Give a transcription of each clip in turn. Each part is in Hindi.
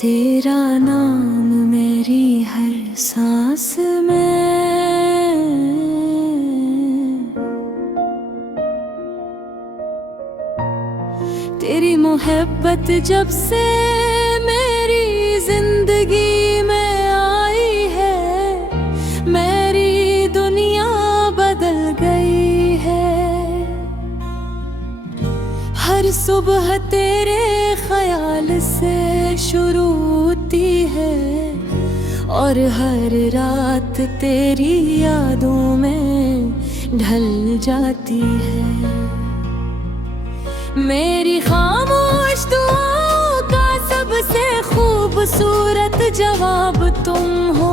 तेरा नाम मेरी हर सांस में, तेरी मोहब्बत जब से मेरी जिंदगी में आई है, मेरी दुनिया बदल गई है। हर सुबह तेरे ख्याल से शुरू होती है और हर रात तेरी यादों में ढल जाती है। मेरी खामोश दुआओं का सबसे खूबसूरत जवाब तुम हो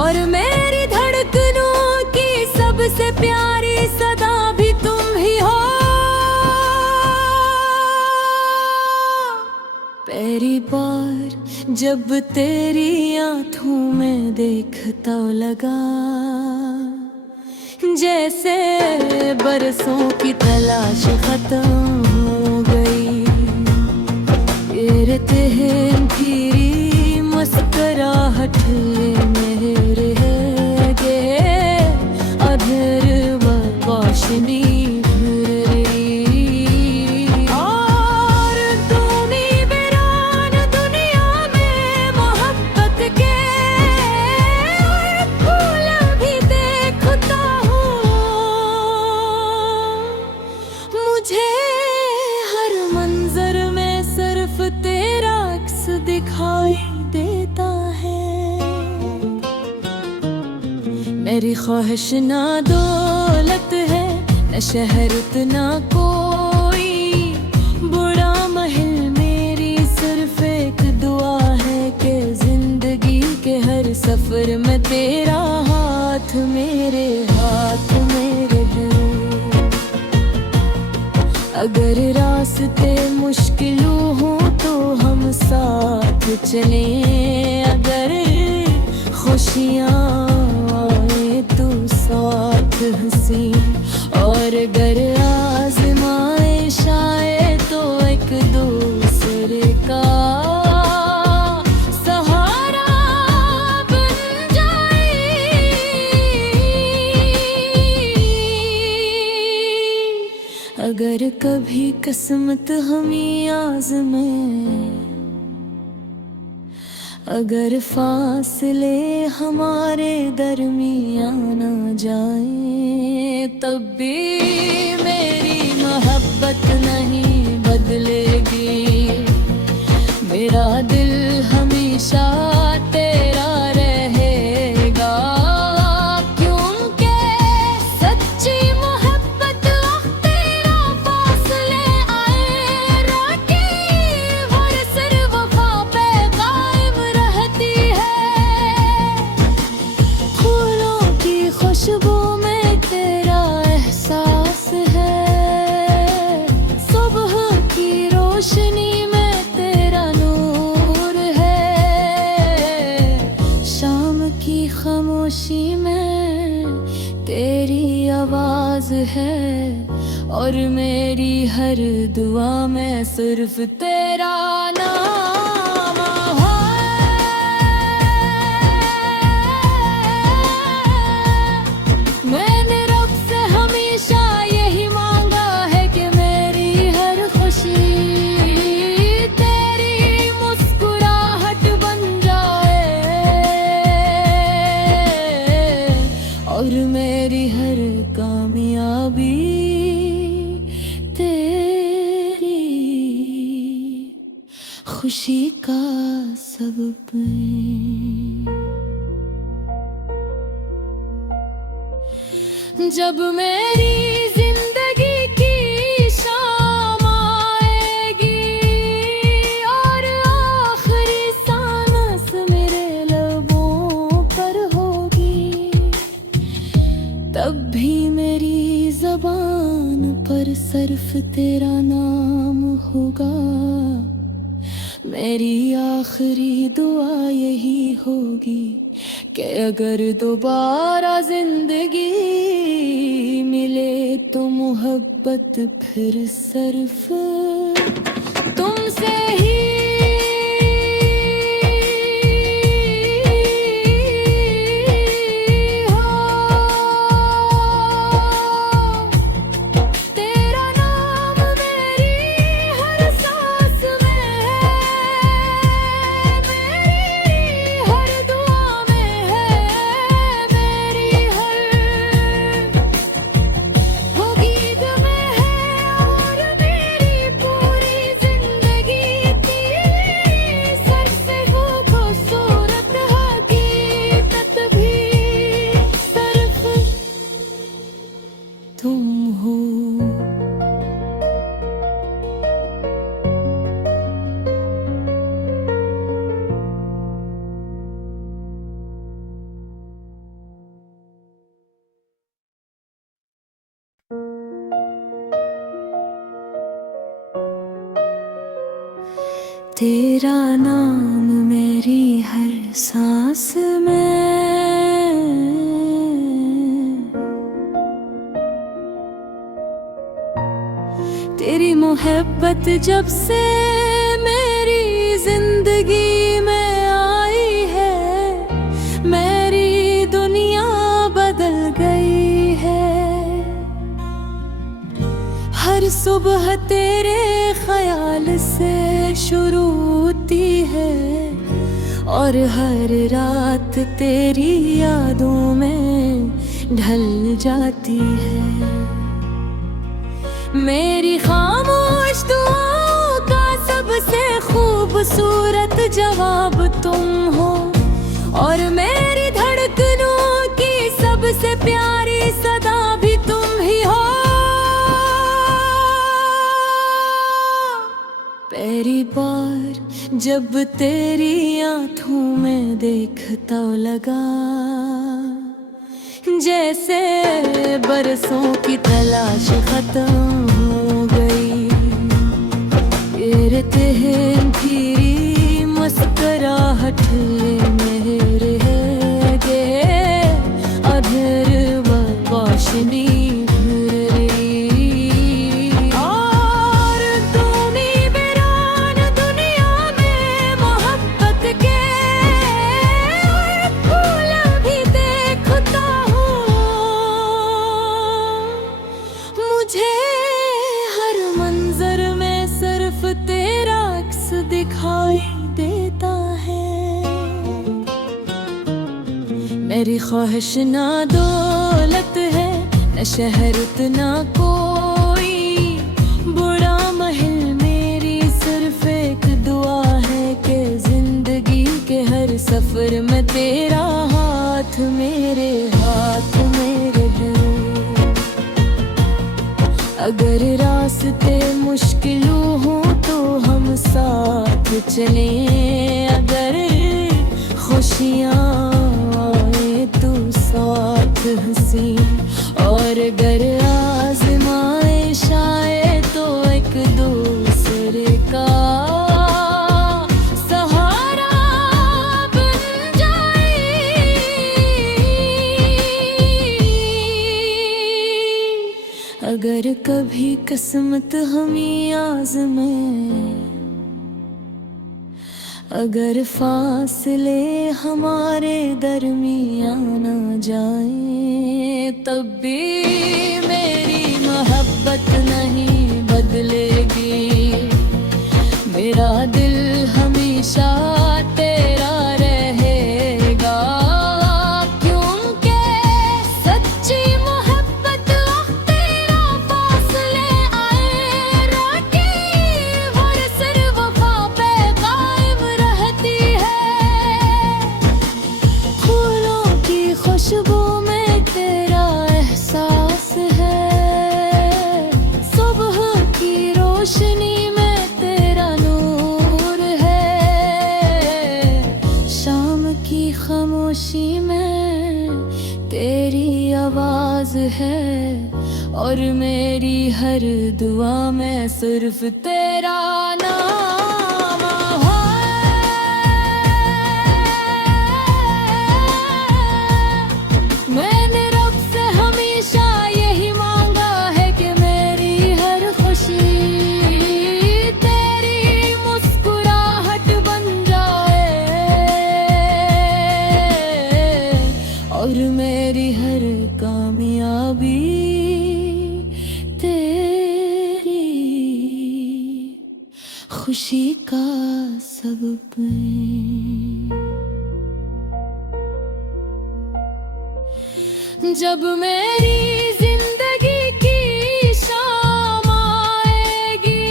और मेरी धड़कनों की सबसे प्यारी सदा भी तुम ही हो। पहली बार जब तेरी आंखों में देखता लगा, जैसे बरसों की तलाश खत्म हो गई। तेरे तेहन फिरी मुस्कुराहट मेरे गे अधर रोशनी दिखाई देता है। मेरी ख्वाहिश ना दौलत है न शहरत ना कोई बड़ा महल, मेरी सिर्फ एक दुआ है कि जिंदगी के हर सफर में तेरा हाथ मेरे हाथ में रहे। अगर रास्ते मुश्किलों हो तो हम साथ चले, अगर खुशियाँ आए तो साथ हंसी, और अगर आज़माइश आए तो एक दूसरे का सहारा बन जाए। अगर कभी किस्मत हमें आज़मे, अगर फासले हमारे दरमियां न जाए, तब भी मेरी मोहब्बत नहीं बदलेगी। मेरा दिल हमेशा तेरा रहेगा, क्योंकि सच्ची मोहब्बत तेरा फासले आए राके और सिर्फ वफा पे कायम रहती है। फूलों की खुशबू में तेरा एहसास है, सुबह की रोशनी में तेरा नूर है, शाम की खामोशी में तेरी आवाज है, और मेरी हर दुआ में सिर्फ तेरा नाम है। मैंने रब से हमेशा यही मांगा है कि मेरी हर खुशी तेरी मुस्कुराहट बन जाए, और मेरी हर कामयाबी तेरी खुशी का सबब बने। जब मेरी जिंदगी की शाम आएगी और आखिरी सांस मेरे लबों पर होगी, तब भी मेरी ज़बान पर सिर्फ तेरा नाम होगा। मेरी आखिरी दुआ यही होगी कि अगर दोबारा जिंदगी मिले तो मोहब्बत फिर सिर्फ तुमसे ही तेरा नाम मेरी हर सांस में, तेरी मोहब्बत जब से मेरी जिंदगी में आई है, मेरी दुनिया बदल गई है। हर सुबह तेरे ख्याल से शुरू होती है और हर रात तेरी यादों में ढल जाती है। मेरी खामोश दुआओं का सबसे खूबसूरत जवाब तुम हो और मेरी धड़कनों की सबसे प्यारी सदा भी तुम ही हो। पहली बार जब तेरी आंखों में देखता लगा, जैसे बरसों की तलाश खत्म हो गई। तेरी मुस्कुराहट में रह गए अधर व रोशनी दिखाई देता है। मेरी ख्वाहिश ना दौलत है न शहर उतना कोई, बड़ा महल मेरी सिर्फ एक दुआ है कि जिंदगी के हर सफर में तेरा हाथ मेरे हाथ में रहे। अगर रास्ते मुश्किलों हो तो हम साथ चले, अगर खुशियाँ आए तो साथ हंसी, और अगर आज़माइश आए तो एक दूसरे का सहारा बन जाए। अगर कभी किस्मत हमें आज़माए, अगर फासले हमारे दरमियां न जाए, तब भी मेरी मोहब्बत नहीं बदलेगी। मेरा दिल हमेशा तेरा रहेगा, क्योंकि सच्ची मोहब्बत तेरा फासले आए राके और सिर्फ वफा पे कायम रहती है। फूलों की खुशबू में तेरा एहसास है, सुबह की रोशनी में तेरा नूर है, शाम की खामोशी में तेरी आवाज है, और मेरी हर दुआ में सिर्फ तेरा नाम है। मैंने रब से हमेशा यही मांगा है कि मेरी हर खुशी तेरी मुस्कुराहट बन जाए, और मेरी हर कामयाबी तेरी खुशी का सबब बने। जब मेरी जिंदगी की शाम आएगी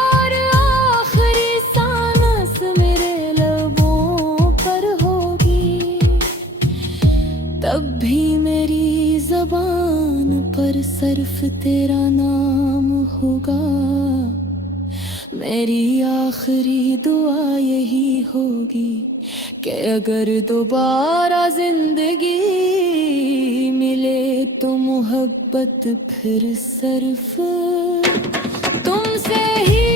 और आखिरी सांस मेरे लबों पर होगी, तब भी मेरी ज़बान पर सिर्फ तेरा नाम होगा। मेरी आखिरी दुआ यही होगी कि अगर दोबारा जिंदगी मिले तो मोहब्बत फिर सिर्फ तुमसे ही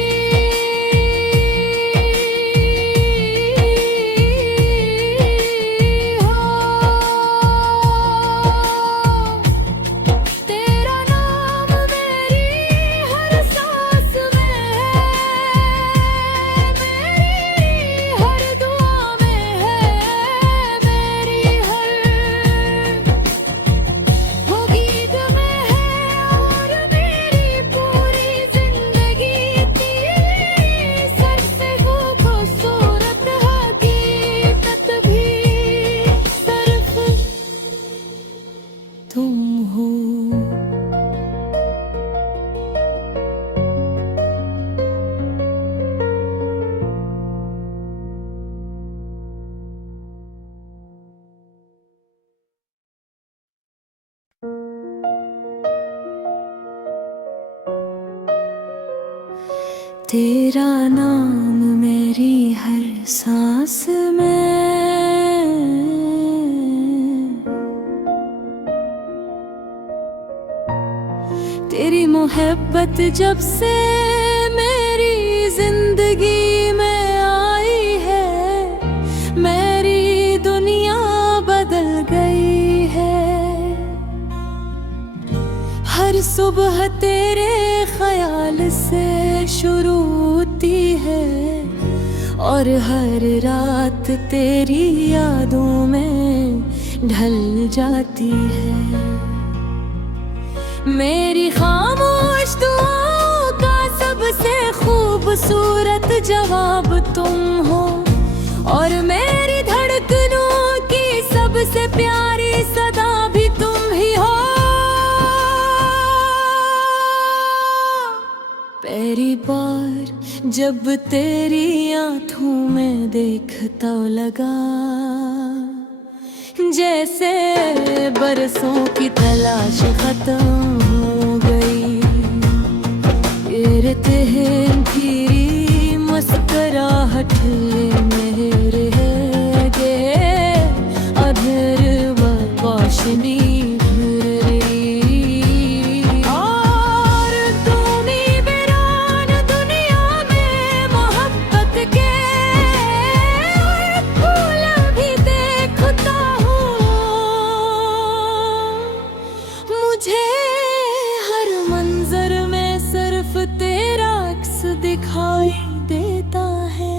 तेरा नाम मेरी हर सांस में, तेरी मोहब्बत जब से मेरी जिंदगी में आई है, मेरी दुनिया बदल गई है। हर सुबह तेरे ख्याल से शुरू होती है और हर रात तेरी यादों में ढल जाती है। मेरी खामोश दुआओं का सबसे खूबसूरत जवाब तुम हो और मेरी धड़कनों की सबसे प्यारी सदा भी तुम ही हो। पहली बार जब तेरी आंखों में देखता लगा, जैसे बरसों की तलाश खत्म हो गई। गिरते हैं फिरी मुस्कुराहट मेरे गे, अधर रोशनी दिखाई देता है।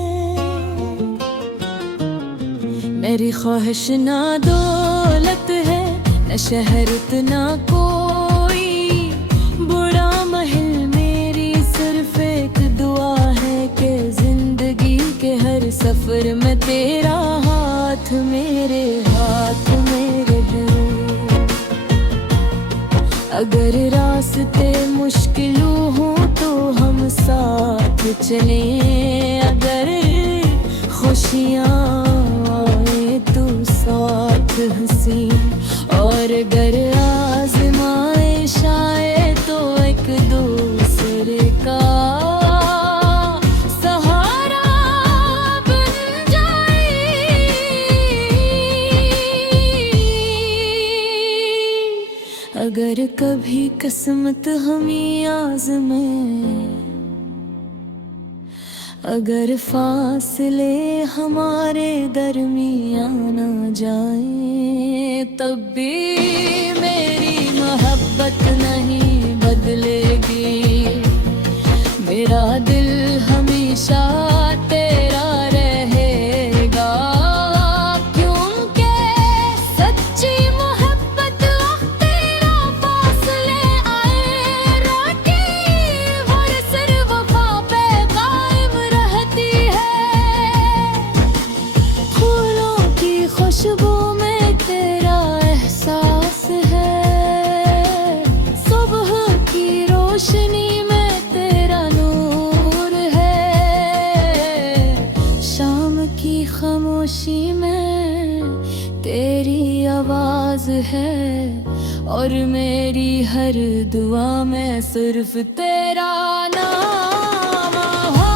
मेरी ख्वाहिश ना दौलत है न शहरत ना कोई बड़ा महल, मेरी सिर्फ एक दुआ है कि जिंदगी के हर सफर में तेरा हाथ मेरे हो। अगर रास्ते मुश्किलों हो तो हम साथ चले, अगर खुशियाँ आए तो साथ हंसी, और अगर आज़माइश आए तो एक दूसरे का सहारा बन जाए। अगर कभी किस्मत हमें आज़मे, अगर फासले हमारे दरमियान न जाए, तब भी मेरी मोहब्बत नहीं बदलेगी। मेरा दिल हमेशा तेरा रहेगा, क्योंकि सच्ची मोहब्बत तेरा फासले आए राखी हर सिर वफा पे कायम रहती है। फूलों की खुशबू में तेरा एहसास है, सुबह की रोशनी में तेरा नूर है, शाम की खामोशी में तेरी आवाज है, और मेरी हर दुआ में सिर्फ तेरा नाम है।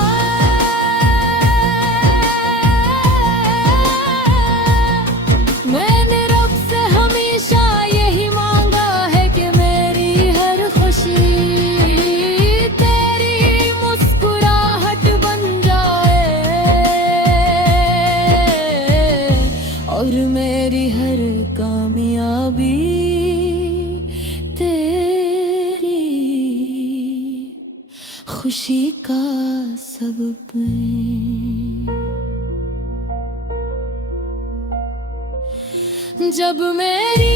मैंने रब से हमेशा यही मांगा है कि मेरी हर खुशी तेरी मुस्कुराहट बन जाए, और मेरी हर कामयाबी तेरी खुशी का सबब है। जब मेरी